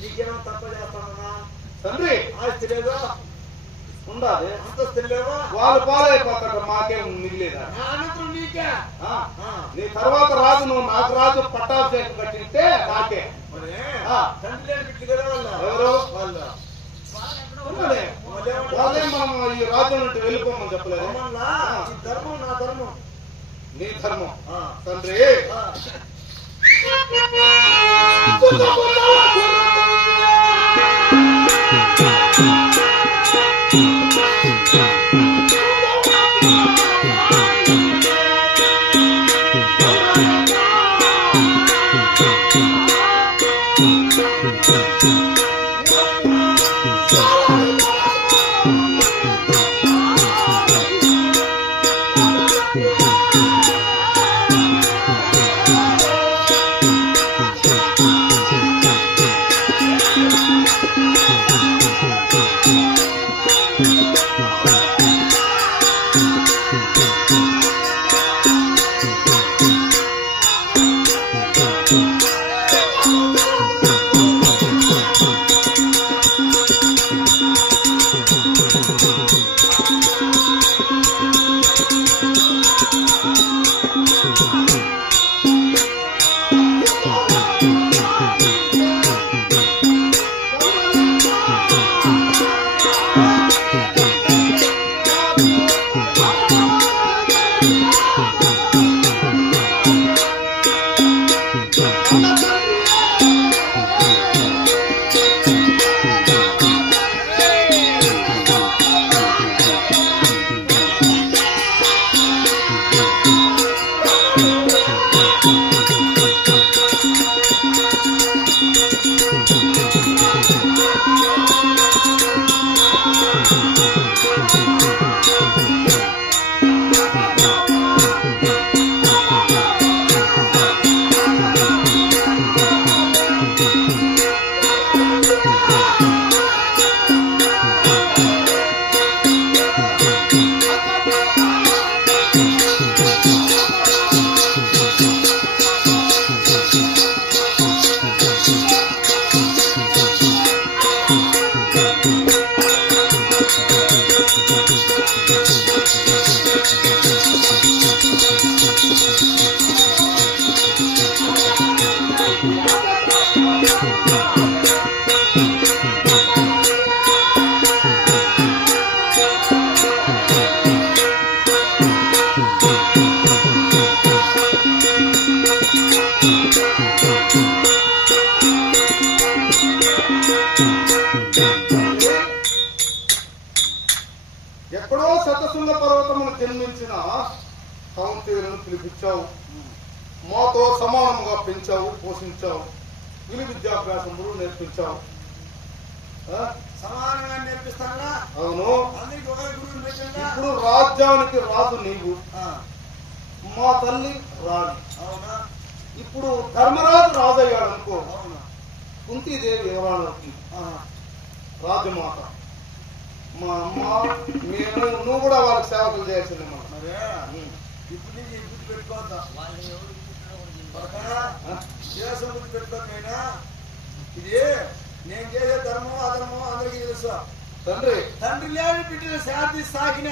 నీకేమో తక్కువ చేస్తానన్నా తండ్రి. ఆస్తి లేదా ఉండాలి, అంతస్తు లేవా? వాళ్ళు పాలైపోతాడు, మాకేం మిగిలేదా? నా అనంతరం నీకే. నీ తర్వాత రాజు నువ్వు, నాకు రాజు పట్టాభిషేకం కట్టింటే నాకే. మరి ఆ. తండ్రి లేని బిడ్డ కదా వాళ్ళు. ఎవరు? వాళ్ళు వాళ్ళే మనం ఈ రాజ్యం నుండి వెళ్ళిపోమని చెప్పలేదు. అమ్మన్నా, ఈ ధర్మం నా ధర్మం. నీ ధర్మం తండ్రి. ఎక్కడో శతశృంగ పర్వతమును జన్మించిన కౌంతేయులను పిలిపించావు, మాతో సమానముగా పెంచావు, పోషించావు, విలు విద్యాభ్యాసములు నేర్పించావు. సమానంగా నేర్పిస్తానా? అవును. అందరికి ఒక గురువుని పెట్టినా? ఇప్పుడు రాజ్యానికి రాజు నీవు, మా తల్లి రాణి. అవునా? ఇప్పుడు ధర్మరాజు రాజు అయ్యాడు అనుకో, అవునా? కుంతీదేవి యువరాణి రాజమాత. మా అమ్మ మేము నువ్వు కూడా వాళ్ళకి సేవకులు చేయాల్సింది. మరి ఇప్పుడు నుంచి గుర్తు పెట్టుకోవద్దా? దేశం గుర్తు పెట్టుకోకపోయినా ఇది నేను చేసే ధర్మం అధర్మం అందరికీ తెలుసు. తండ్రి తండ్రి లేని బిడ్డలు శాంతి సాగిన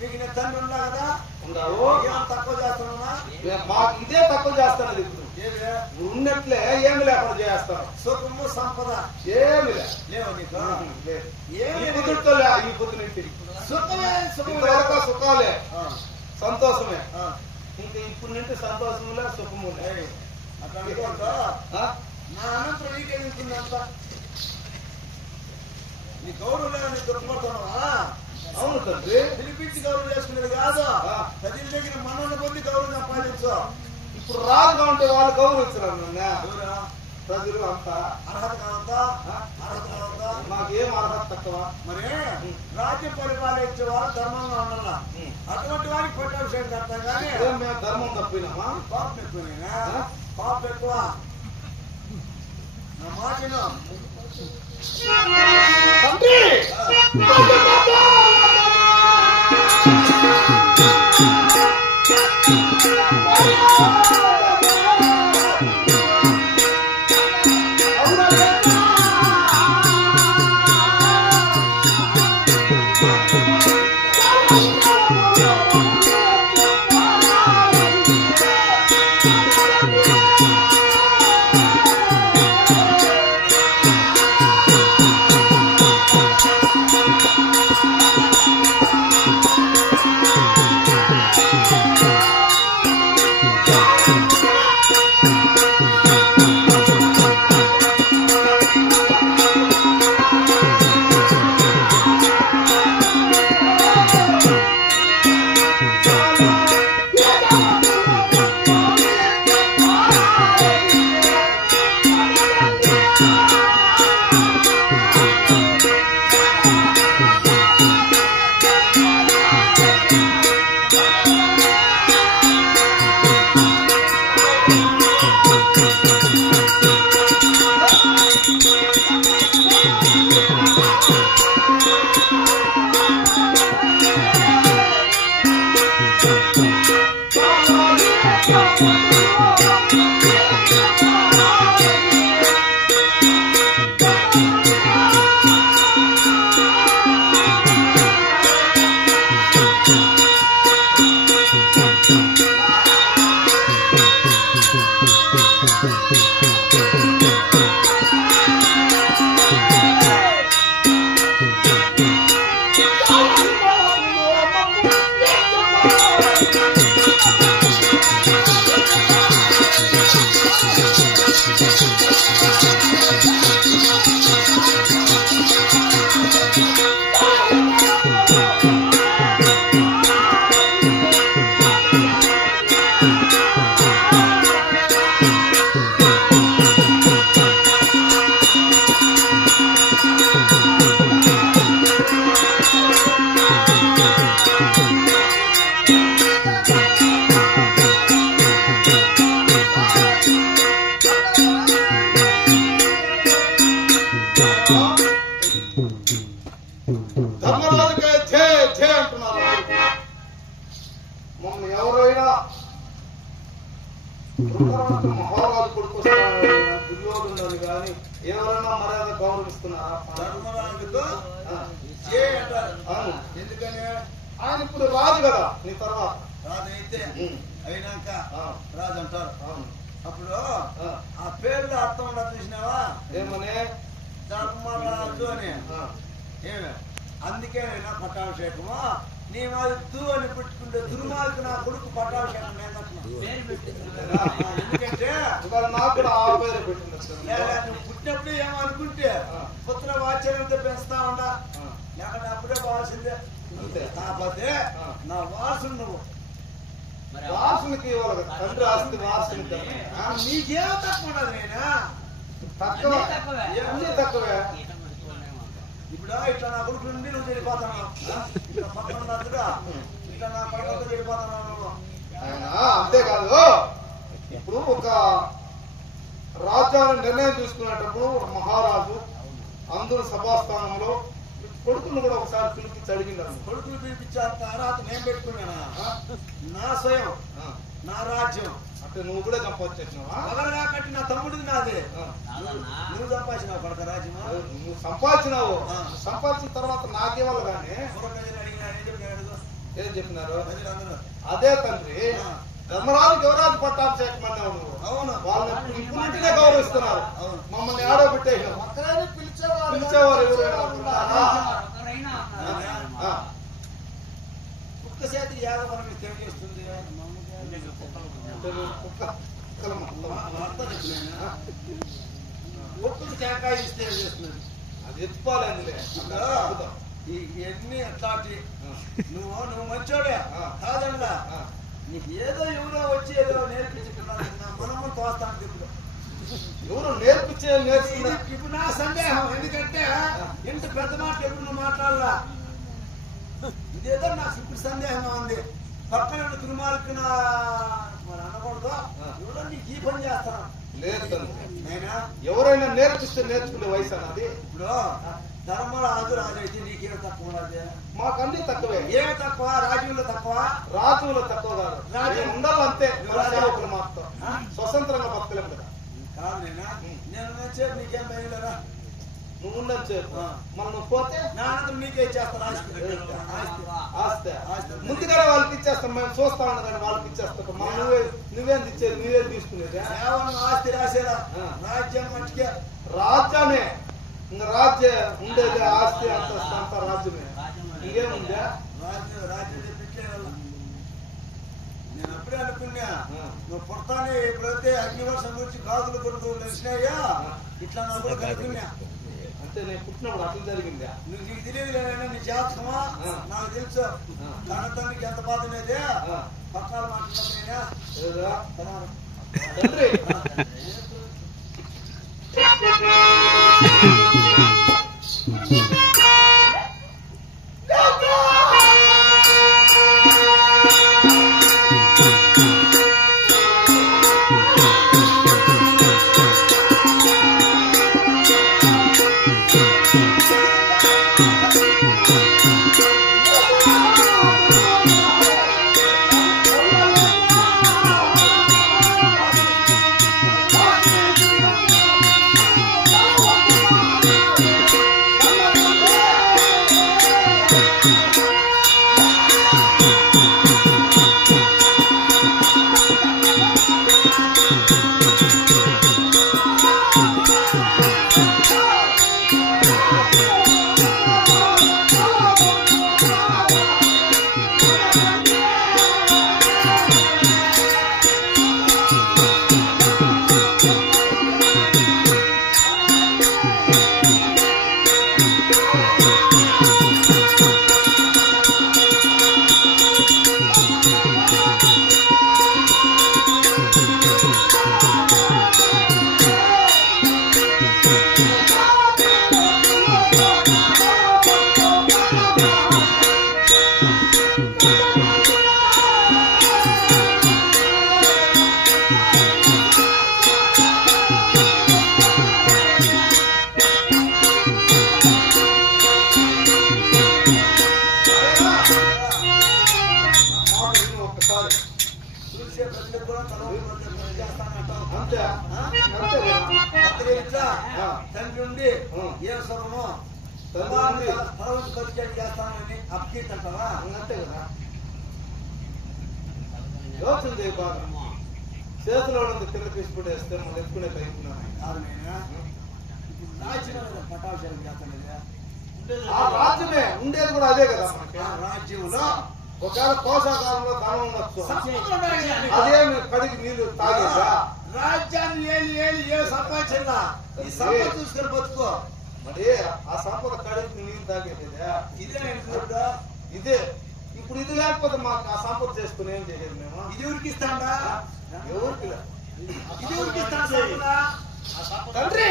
మీకు నేను తండ్రి ఉన్నా కదా, ఏమైనా తక్కువ చేస్తున్నా? మాకు ఇదే తక్కువ చేస్తాను. ఇప్పుడు ఉన్నట్లే ఏమి లేకుండా చేస్తాను. సుఖము సంపద ఏమి లేవు నీకు. ఈ పొద్దు నుంచి సుఖమే సుఖాలే, సంతోషమే. ఇంకా ఇప్పుడు నుండి సంతోషములే, సుఖములే. అట్లా అనుకోవద్దు. నా అనంతరం నీకేమిస్తుంది అంత? నీ గౌరవం లేదా? నీ దుఃఖపడుతున్నావా? అవును తండ్రి. పిలిపించి గౌరవం చేసుకునేది కాదు, ప్రజల దగ్గర మనోని కొద్ది గౌరవం సంపాదించు. ఇప్పుడు రాజుగా ఉంటే వాళ్ళు గౌరవించరు. ప్రజలు అంతా అర్హత కావద్దా? అర్హత కావద్దా? మాకేం అర్హత తక్కువ. మరి రాజ్యం పరిపాలించే వాళ్ళు ధర్మంగా ఉండాల. అటువంటి వారికి పట్టాభిషేకం కడతాం కానీ మేము ధర్మం తప్పినామా? పాపం ఎక్కువనేనా? పాపం ఎక్కువ. నా మాట విను. తండ్రి కానీ ఎవరైనా మర్యాద గౌరవిస్తున్నారా? ధర్మరాజుకు ఆ, చే అంటారు. అవును. ఎందుకని ఆయన ఇప్పుడు రాజు కదా నీ తర్వాత. రాజు అయితే అయినాక ఆ, రాజు అంటారు. అవును. అప్పుడు ఆ, ఆ పేర్లు అర్థం ఉండదు చూసినావా? ఏమని? ధర్మరాజు అని. ఆ, ఏమే అందుకే నేను పట్టాభిషేకము నీ మాది తూ అని పెట్టుకుంటే దుర్మార్గు నా కొడుకు పట్టాభిషేకం ఎందుకంటే ఇవాళ నాకు కూడా ఆ పేరు పెట్టింది. నువ్వు పుట్టినప్పుడు ఏమో అనుకుంటే పుత్ర వాచ్యంతో పెంచుతా ఉండా లేకపోతే అప్పుడే పోవాల్సిందే. అంతే. కాకపోతే నా వారసుడు నువ్వు. వారసునికి ఇవ్వాలి కదా, తండ్రి ఆస్తి వారసునికి. నీకేమో తక్కువ ఉండదు నేను తక్కువ అన్ని తక్కువే. ఇప్పుడు ఇట్లా నా కొడుకు నుండి నువ్వు చెడిపోతున్నావు. ఇట్లా పక్కన ఉన్నట్టుగా ఇట్లా నా కొడుకు చెడిపోతున్నావు నువ్వు. ఆయన అంతేకాదు, ఇప్పుడు ఒక రాజ్యాన్ని నిర్ణయం తీసుకునేటప్పుడు మహారాజు అందరూ సభాస్థానంలో కొడుకును కూడా ఒకసారి పిలిపించి అడిగినారు. కొడుకులు పిలిపించాక అర్హత నేను పెట్టుకున్నానా? నా స్వయం నా రాజ్యం అంటే నువ్వు కూడా సంపాదించేసినావా? ఎవరుగా కట్టి నా తమ్ముడిది నాది. నువ్వు సంపాదించినావు కొడుక రాజ్యమా? నువ్వు సంపాదించినావు. సంపాదించిన తర్వాత నాకేవాళ్ళు కానీ ఏం చెప్పినారు? అదే తండ్రి ధర్మరాజుకి యువరాజు పట్టాభిషేకమన్నావు నువ్వు. అవును. వాళ్ళని ఇప్పుడు నుండినే గౌరవిస్తున్నారు. మమ్మల్ని ఆడో పెట్టేసినావు. పిలిచేవారు కుక్క చేతికి యాగవరం తెలియజేస్తుంది. ఒక్కరు తేకాయ ఇస్తే చేస్తున్నది. అది ఎత్తుకోవాలి. ఇవన్నీ అట్లాంటి నువ్వు మంచోడే కాదండా. నీకు ఏదో ఎవరో వచ్చి ఏదో నేర్పించుకున్నాను మనము తోస్తాను. ఇప్పుడు ఎవరు నేర్చుకున్నా. ఇప్పుడు నా సందేహం ఎందుకంటే ఇంత పెద్ద మాట ఎప్పుడు నువ్వు మాట్లాడలా. ఇదేదో నాకు ఇప్పుడు సందేహంగా ఉంది. పక్కన దుర్మార్గు మరి అనకూడదు. ఎవరో నీకు ఈ పని చేస్తాను లేదు. నేనా ఎవరైనా నేర్పిస్తే నేర్చుకునే వయసు అన్నది. ఇప్పుడు ధర్మరాజు రాజు అయితే నీకేం తక్కువ ఉన్నది? మాకన్నీ తక్కువే. ఏమి తక్కువ? రాజ్యంలో తక్కువ? రాజువులో తక్కువ కాదు. రాజ్యం ఉండాలంతే. సేవకులు మాత్రం స్వతంత్రంగా బతకలేము కదా. కాదు నేను వచ్చేది నీకేం భయలేరా? నువ్వు ఉండని చెప్పు. మనం నువ్వు పోతే నా అనంతరం నీకే ఇచ్చేస్తాను ఆస్తి. ఆస్తి ముందుగానే వాళ్ళకి ఇచ్చేస్తాం. మేము చూస్తా ఉన్నాం కానీ వాళ్ళకి ఇచ్చేస్తాం. మనం నువ్వేం ఇచ్చేది? నువ్వేం తీసుకునేది? కేవలం ఆస్తి రాసేదా? రాజ్యం మట్టుకే రాజ్యాన్ని ఇంకా రాజ్య ఉండేది ఆస్తి అంత రాజ్యమే. ఇంకేముందా? రాజ్యం పెట్టలేదు. నేను అప్పుడే అనుకున్నా నువ్వు పుడతానే ఎప్పుడైతే అగ్నివర్షం గురించి గాజులు కొడుకు తెలిసినాయా ఇట్లా నా కూడా కనుక్కున్నా. అంటే నేను పుట్టినప్పుడు అట్లా జరిగిందా? నువ్వు నీకు తెలియదు నీ జాతకమా నాకు తెలుసు. కన్నతండ్రికి ఎంత బాధ అనేది పక్కన మాట్లాడుతున్నా తండ్రి ఉండి ఆ. ఏ స్వరము తండ్రి ఉండి పరవంతు పరిచయం చేస్తానని అప్కీర్తి అంటావా? అంతే కదా. యోచన చేయి బాగా. చేతిలో ఉంది కింద తీసుకుంటేస్తే మనం ఎత్తుకునే కలుపుకున్నాను. కాదు నేను రాజ్యం పట్టాభిషేకం చేస్తాను. ఆ రాజ్యమే ఉండేది కూడా అదే కదా మనకి. రాజ్యంలో ఒకవేళ పోషకాలంలో ధనం ఉండొచ్చు, సంపదలు ఉన్నాయి కానీ అదే కడిగి నీళ్లు తాగేదా? రాజ్యాన్ని ఏలి ఏలి ఏ సంపాదించిందా? ఈ సంపద చూసుకొని బతుకో. మరి ఆ సంపద కడిగి నీళ్లు తాగేదా? ఇదే నేను చూడ్డా. ఇదే. ఇప్పుడు ఇది లేకపోతే మాకు ఆ సంపద చేసుకుని ఏం చేసేది మేము? ఇది ఎవరికి ఇస్తాడా? ఎవరికి లే. ఇది ఎవరికి ఇస్తాడు సంపద? తండ్రి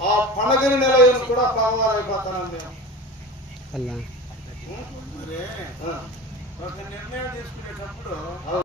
ఆ పండగని నెల కూడా పావగారు అయిపోతాను మేము. మరి ఒక నిర్ణయం తీసుకునేటప్పుడు